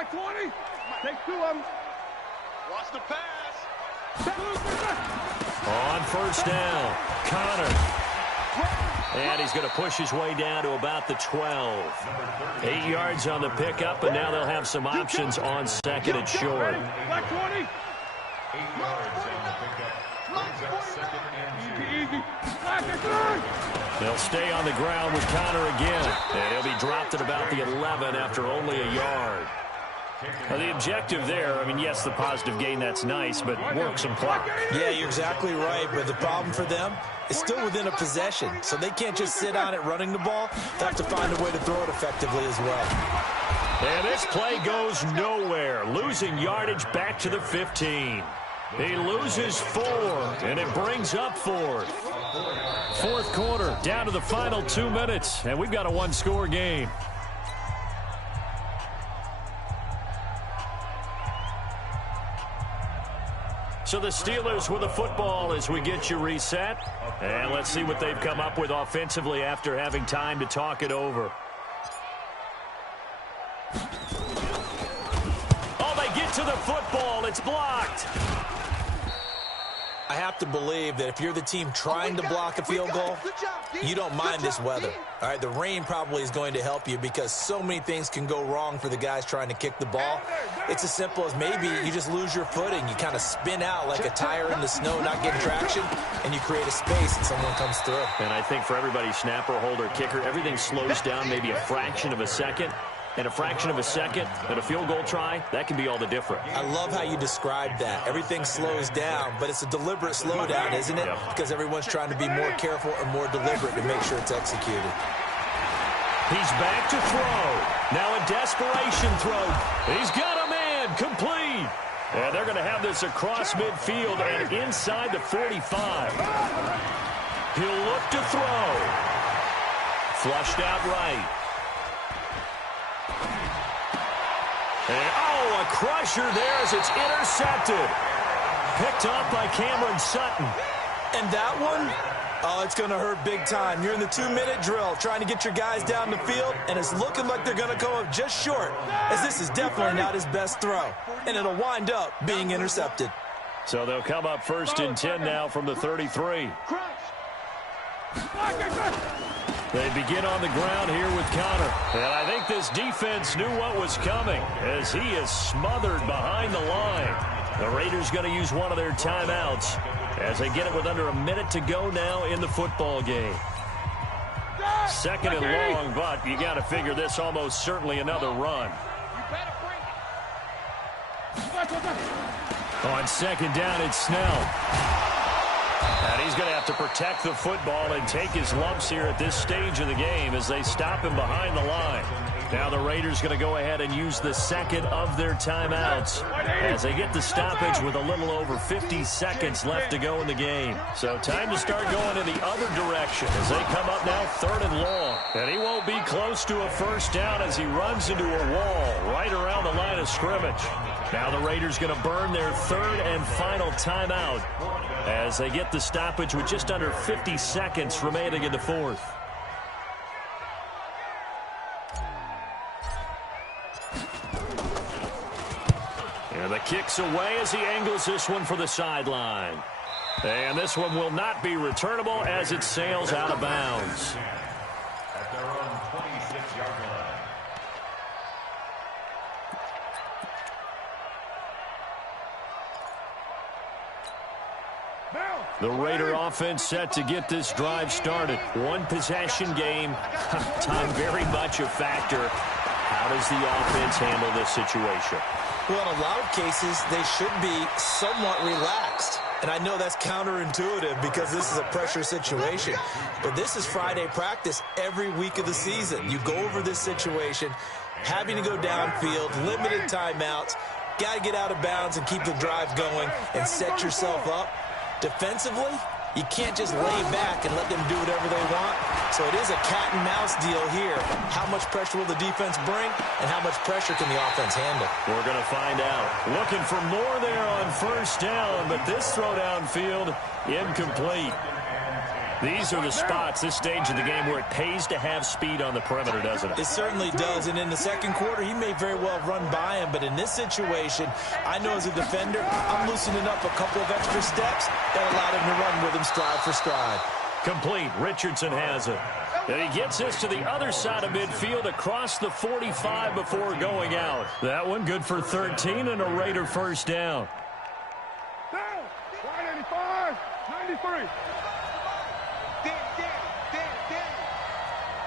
Black 20. Take 2 of them. Watch the pass. On first down, Connor. And he's going to push his way down to about the 12. 8 yards on the pickup, and now they'll have some options on second and short. Black 20. 8 yards on the pickup. Brings up second and Easy. Black 3. They'll stay on the ground with Connor again. And he'll be dropped at about the 11 after only a yard. Well, the objective there, I mean, yes, the positive gain, that's nice, but work some clock. Yeah, you're exactly right, but the problem for them is still within a possession, so they can't just sit on it running the ball. They have to find a way to throw it effectively as well. And this play goes nowhere, losing yardage back to the 15. He loses 4, and it brings up 4th. Fourth quarter, down to the final 2 minutes, and we've got a one-score game. So the Steelers with the football as we get you reset. And let's see what they've come up with offensively after having time to talk it over. Oh, they get to the football. It's blocked. I have to believe that if you're the team trying to block a field goal, you don't mind this weather. All right, the rain probably is going to help you because so many things can go wrong for the guys trying to kick the ball. It's as simple as maybe you just lose your footing. You kind of spin out like a tire in the snow, not getting traction, and you create a space and someone comes through. And I think for everybody, snapper, holder, kicker, everything slows down maybe a fraction of a second. And a fraction of a second and a field goal try, that can be all the difference. I love how you described that. Everything slows down, but it's a deliberate slowdown, isn't it? Because everyone's trying to be more careful and more deliberate to make sure it's executed. He's back to throw. Now a desperation throw. He's got a man complete. And they're going to have this across midfield and inside the 45. He'll look to throw. Flushed out right. And, oh, a crusher there as it's intercepted. Picked up by Cameron Sutton. And that one, oh, it's going to hurt big time. You're in the 2-minute drill trying to get your guys down the field, and it's looking like they're going to come up just short, as this is definitely not his best throw. And it'll wind up being intercepted. So they'll come up first and 10 now from the 33. They begin on the ground here with Connor. And I think this defense knew what was coming as he is smothered behind the line. The Raiders going to use one of their timeouts as they get it with under a minute to go now in the football game. Second and long, but you got to figure this almost certainly another run. On second down, it's Snell. And he's going to have to protect the football and take his lumps here at this stage of the game as they stop him behind the line. Now the Raiders going to go ahead and use the second of their timeouts as they get the stoppage with a little over 50 seconds left to go in the game. So time to start going in the other direction as they come up now third and long. And he won't be close to a first down as he runs into a wall right around the line of scrimmage. Now the Raiders going to burn their third and final timeout as they get the stoppage with just under 50 seconds remaining in the fourth. And the kick's away as he angles this one for the sideline. And this one will not be returnable as it sails out of bounds. at their own 26-yard line. The Raider offense set to get this drive started. One possession game. Time very much a factor. How does the offense handle this situation? Well, in a lot of cases, they should be somewhat relaxed. And I know that's counterintuitive because this is a pressure situation. But this is Friday practice every week of the season. You go over this situation, having to go downfield, limited timeouts, got to get out of bounds and keep the drive going and set yourself up. Defensively, you can't just lay back and let them do whatever they want. So it is a cat and mouse deal here. How much pressure will the defense bring, and how much pressure can the offense handle? We're going to find out. Looking for more there on first down, but this throw downfield incomplete. These are the spots, this stage of the game, where it pays to have speed on the perimeter, doesn't it? It certainly does, and in the second quarter, he may very well run by him, but in this situation, I know as a defender, I'm loosening up a couple of extra steps that allowed him to run with him stride for stride. Complete. Richardson has it. And he gets this to the other side of midfield across the 45 before going out. That one good for 13 and a Raider first down. Down. 185, 93.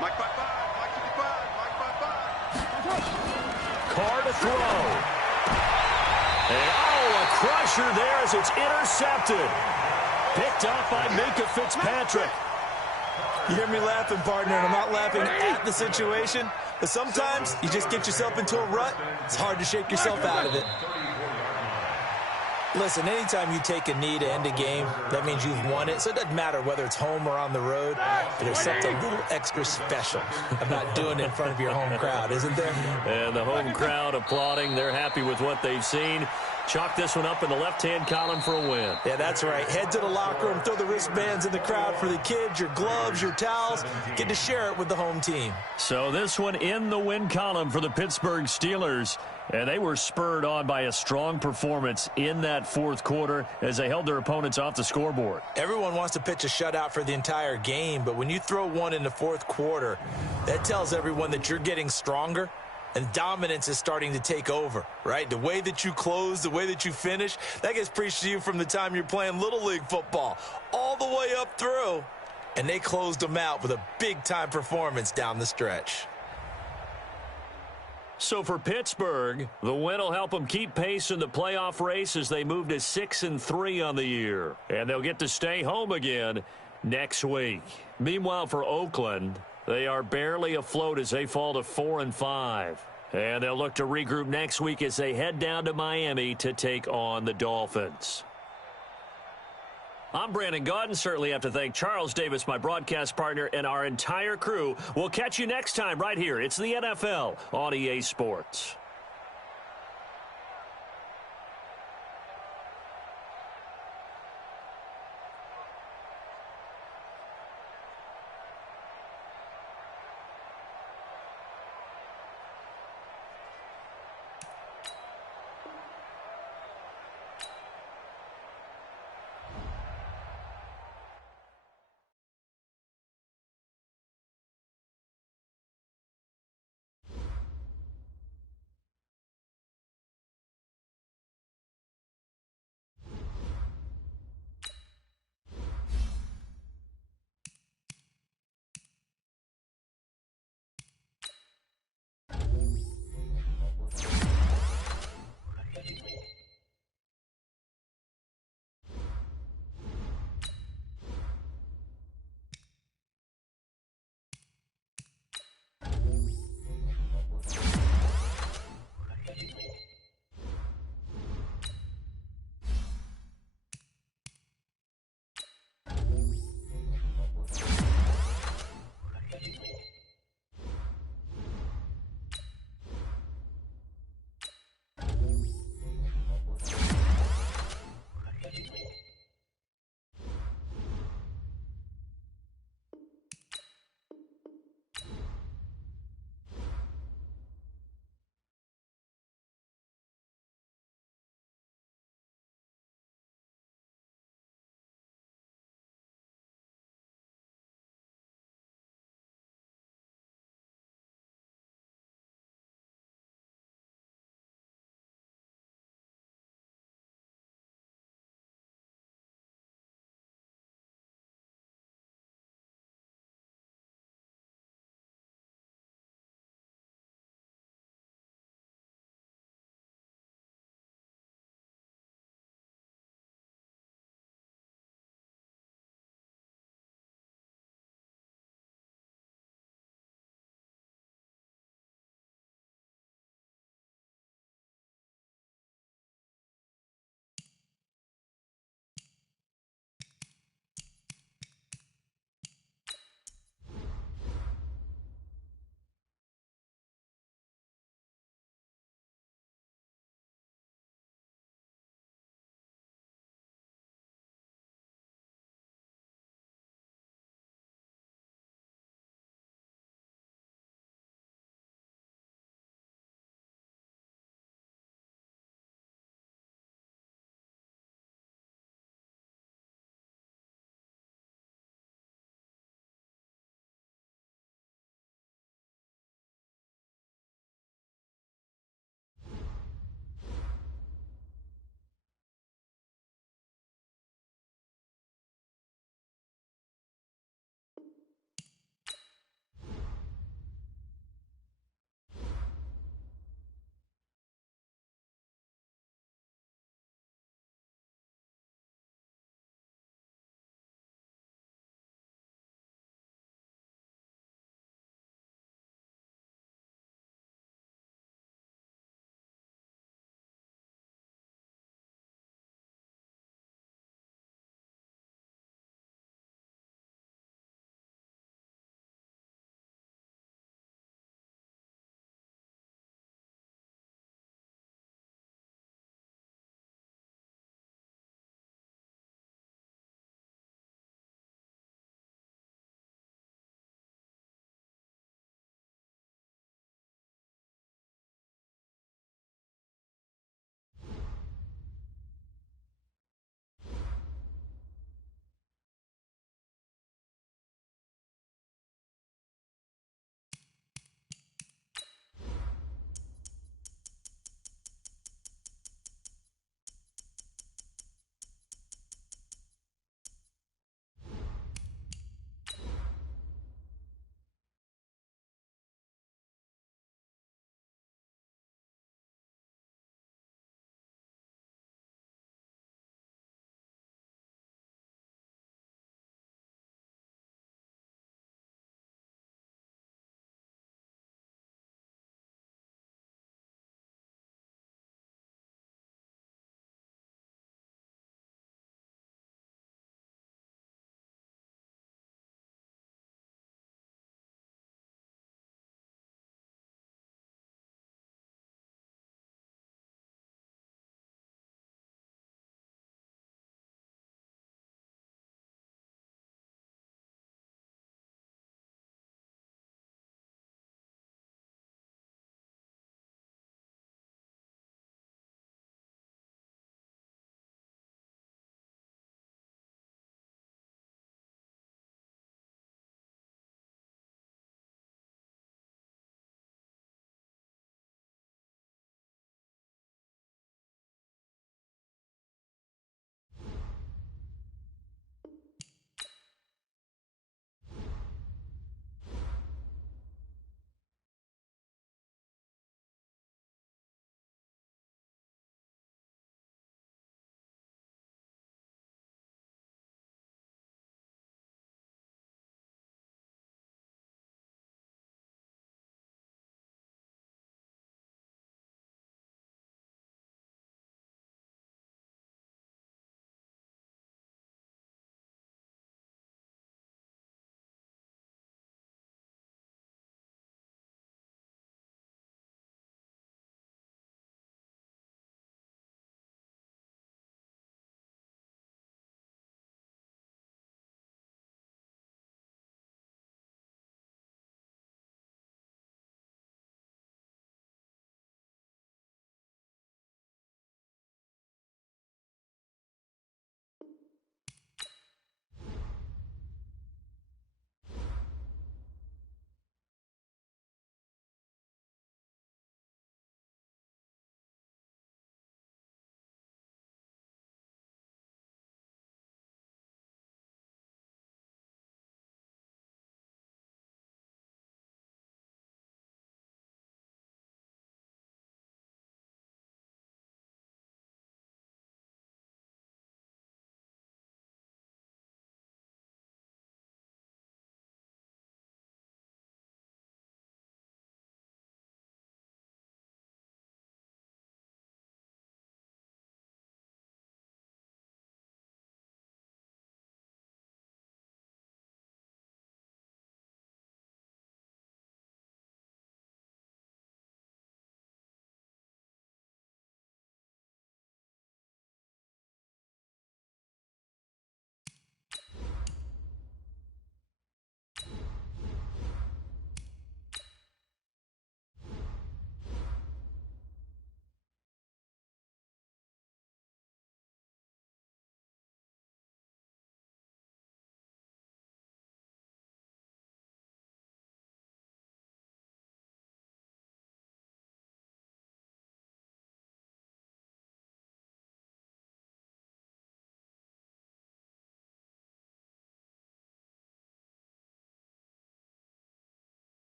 Mike by 5, Mike 55, Mike by 5. Carr to throw. And, a crusher there as it's intercepted. Picked up by Minka Fitzpatrick. You hear me laughing, partner, and I'm not laughing at the situation, but sometimes you just get yourself into a rut. It's hard to shake yourself out of it. Listen, anytime you take a knee to end a game, that means you've won it. So it doesn't matter whether it's home or on the road, but there's something a little extra special about doing it in front of your home crowd, isn't there? And the home crowd applauding. They're happy with what they've seen. Chalk this one up in the left-hand column for a win. Yeah, that's right. Head to the locker room, throw the wristbands in the crowd for the kids, your gloves, your towels. Get to share it with the home team. So this one in the win column for the Pittsburgh Steelers. And they were spurred on by a strong performance in that fourth quarter as they held their opponents off the scoreboard. Everyone wants to pitch a shutout for the entire game, but when you throw one in the fourth quarter, that tells everyone that you're getting stronger and dominance is starting to take over, right? The way that you close, the way that you finish, that gets preached to you from the time you're playing Little League football all the way up through. And they closed them out with a big-time performance down the stretch. So for Pittsburgh, the win will help them keep pace in the playoff race as they move to 6-3 on the year. And they'll get to stay home again next week. Meanwhile, for Oakland, they are barely afloat as they fall to 4-5. And they'll look to regroup next week as they head down to Miami to take on the Dolphins. I'm Brandon Gaudin. Certainly have to thank Charles Davis, my broadcast partner, and our entire crew. We'll catch you next time right here. It's the NFL on EA Sports.